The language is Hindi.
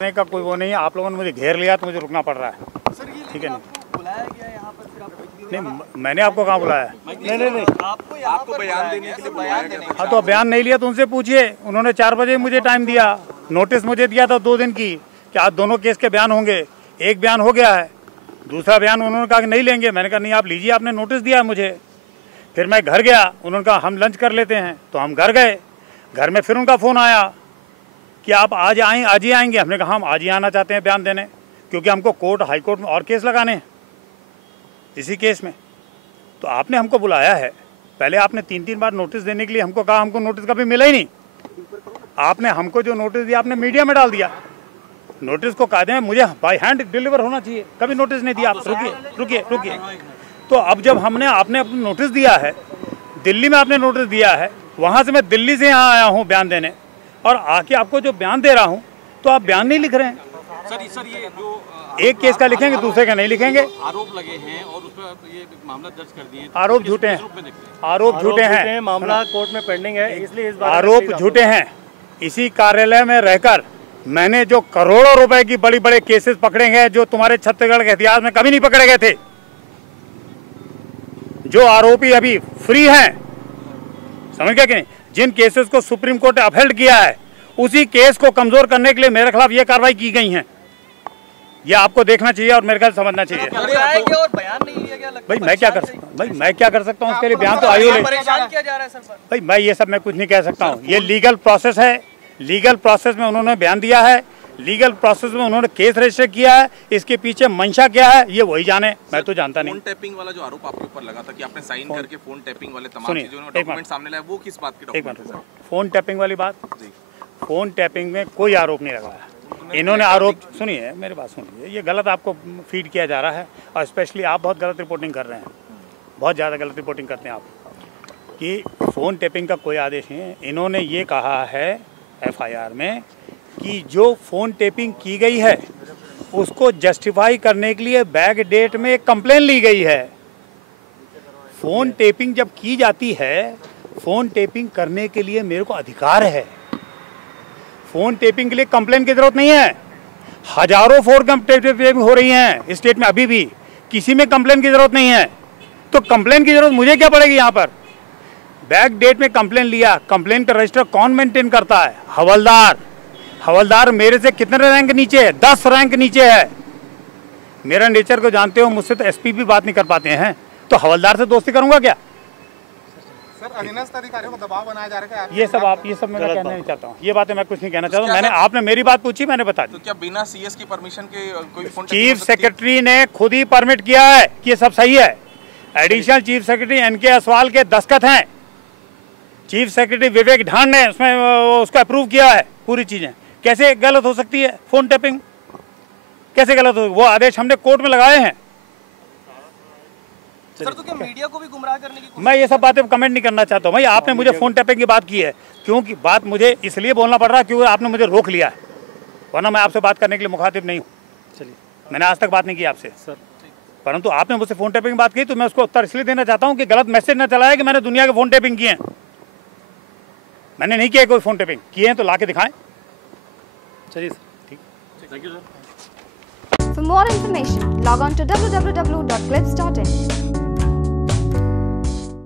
करने का कोई वो नहीं है। आप लोगों ने मुझे घेर लिया तो मुझे रुकना पड़ रहा है। सर ये ठीक है, आपको बुलाया गया है यहाँ पर, फिर आप नहीं मैंने आपको कहाँ बुलाया है? नहीं आपको बयान देने के लिए बुलाया गया है। हाँ तो बयान नहीं लिया तो उनसे पूछिए। उन्होंने 4 बजे मुझे टाइम दिया, नोटिस मुझे दिया था 2 दिन की कि आज दोनों केस के बयान होंगे। एक बयान हो गया है, दूसरा बयान उन्होंने कहा कि नहीं लेंगे। मैंने कहा नहीं आप लीजिए, आपने नोटिस दिया है मुझे। फिर मैं घर गया, उन्होंने कहा हम लंच कर लेते हैं, तो हम घर गए। घर में फिर उनका फ़ोन आया कि आप आज ही आएंगे। हमने कहा हम आज ही आना चाहते हैं बयान देने, क्योंकि हमको कोर्ट हाई कोर्ट में और केस लगाने हैं इसी केस में। तो आपने हमको बुलाया है, पहले आपने 3-3 बार नोटिस देने के लिए हमको कहा, हमको नोटिस कभी मिला ही नहीं। आपने हमको जो नोटिस दिया आपने मीडिया में डाल दिया। नोटिस को कायदे में मुझे बाय हैंड डिलीवर होना चाहिए, कभी नोटिस नहीं दिया। आप रुकिए। तो अब जब आपने अपना नोटिस दिया है, दिल्ली में आपने नोटिस दिया है, वहाँ से मैं दिल्ली से यहाँ आया हूँ बयान देने, और आके आपको जो बयान दे रहा हूँ तो आप बयान नहीं लिख रहे हैं। सर ये जो एक केस का लिखेंगे, दूसरे का नहीं लिखेंगे। आरोप लगे हैं और उस पर ये मामला दर्ज कर दिए। आरोप झूठे हैं, आरोप झूठे हैं। मामला कोर्ट में पेंडिंग है, इसलिए इस बार आरोप झूठे हैं। इसी कार्यालय में रहकर मैंने जो करोड़ों रुपए की बड़ी बड़े केसेस पकड़े गए, जो तुम्हारे छत्तीसगढ़ के इतिहास में कभी नहीं पकड़े गए थे। जो आरोपी अभी फ्री हैं, समझ गए कि नहीं? जिन केसेस को सुप्रीम कोर्ट ने अपहेल्ड किया है, उसी केस को कमजोर करने के लिए मेरे खिलाफ ये कार्रवाई की गई है। ये आपको देखना चाहिए और मेरे ख्याल समझना चाहिए। और बयान नहीं लिया गया। भाई मैं क्या कर सकता हूँ? भाई मैं क्या कर सकता हूँ? उसके लिए बयान तो आयोग ले। परेशान किया जा रहा है सर। भाई मैं ये सब मैं कुछ नहीं कह सकता हूँ। ये लीगल प्रोसेस है, लीगल प्रोसेस में उन्होंने बयान दिया है, लीगल प्रोसेस में उन्होंने केस रजिस्टर किया है। इसके पीछे मंशा क्या है ये वही जाने, मैं तो जानता नहीं। फोन टैपिंग वाला जो आरोप आपके ऊपर लगा था कि आपने साइन करके फोन टैपिंग वाले तमाम सुनिए, चीजों डॉक्यूमेंट सामने लाया, वो किस बात के डॉक्यूमेंट है? फोन टैपिंग वाली बात, फोन टैपिंग में कोई आरोप नहीं लगाया। इन्होंने आरोप, सुनिए मेरी बात सुनिए, ये गलत आपको फीड किया जा रहा है, और स्पेशली आप बहुत गलत रिपोर्टिंग कर रहे हैं, बहुत ज़्यादा गलत रिपोर्टिंग करते हैं आप, कि फ़ोन टैपिंग का कोई आदेश नहीं है। इन्होंने ये कहा है FIR में कि जो फ़ोन टैपिंग की गई है उसको जस्टिफाई करने के लिए बैक डेट में एक कंप्लेन ली गई है। फ़ोन टैपिंग जब की जाती है, फ़ोन टैपिंग करने के लिए मेरे को अधिकार है। फ़ोन टैपिंग के लिए कंप्लेन की ज़रूरत नहीं है। हजारों फ़ोन टैपिंग हो रही हैं स्टेट में, अभी भी किसी में कंप्लेन की ज़रूरत नहीं है। तो कंप्लेन की ज़रूरत मुझे क्या पड़ेगी? यहाँ पर बैक डेट में कंप्लेन लिया, कंप्लेन का रजिस्टर कौन मेंटेन करता है? हवलदार। हवलदार मेरे से कितने रैंक नीचे है? 10 रैंक नीचे है। मेरा नेचर को जानते हो, मुझसे तो SP भी बात नहीं कर पाते हैं, तो हवलदार से दोस्ती करूंगा क्या? सर अधीनस्थ अधिकारियों को दबाव बनाया जा रहा है। ये सब मैं कहना नहीं चाहता हूँ। ये बातें मैं कुछ नहीं कहना चाहता हूँ। आपने मेरी बात पूछी, मैंने बता दी। तो क्या बिना CS की परमिशन के कोई फोन? चीफ सेक्रेटरी ने खुद ही परमिट किया है कि ये सब सही है। Additional chief secretary NK Aswal के दस्तखत हैं। चीफ सेक्रेटरी विवेक ढांड ने उसमें उसको अप्रूव किया है पूरी चीज़ें। कैसे गलत हो सकती है फ़ोन टैपिंग? कैसे गलत हो? वो आदेश हमने कोर्ट में लगाए हैं। सर तो क्या मीडिया को भी गुमराह करने की? मैं ये सब बातें कमेंट नहीं करना चाहता हूँ। भाई आपने मुझे फ़ोन टैपिंग की बात की है, क्योंकि बात मुझे इसलिए बोलना पड़ रहा है क्योंकि आपने मुझे रोक लिया है, वरना मैं आपसे बात करने के लिए मुखातिब नहीं हूँ। चलिए, मैंने आज तक बात नहीं की आपसे सर, परंतु आपने मुझसे फ़ोन टैपिंग की बात की तो मैं उसको उत्तर इसलिए देना चाहता हूँ कि गलत मैसेज न चलाए कि मैंने दुनिया के फ़ोन टैपिंग किए हैं। मैंने नहीं किया कोई फ़ोन टैपिंग। किए हैं तो ला के दिखाएं। चलिए सर, ठीक। Thank you sir. For more information, log on to www.clips.in.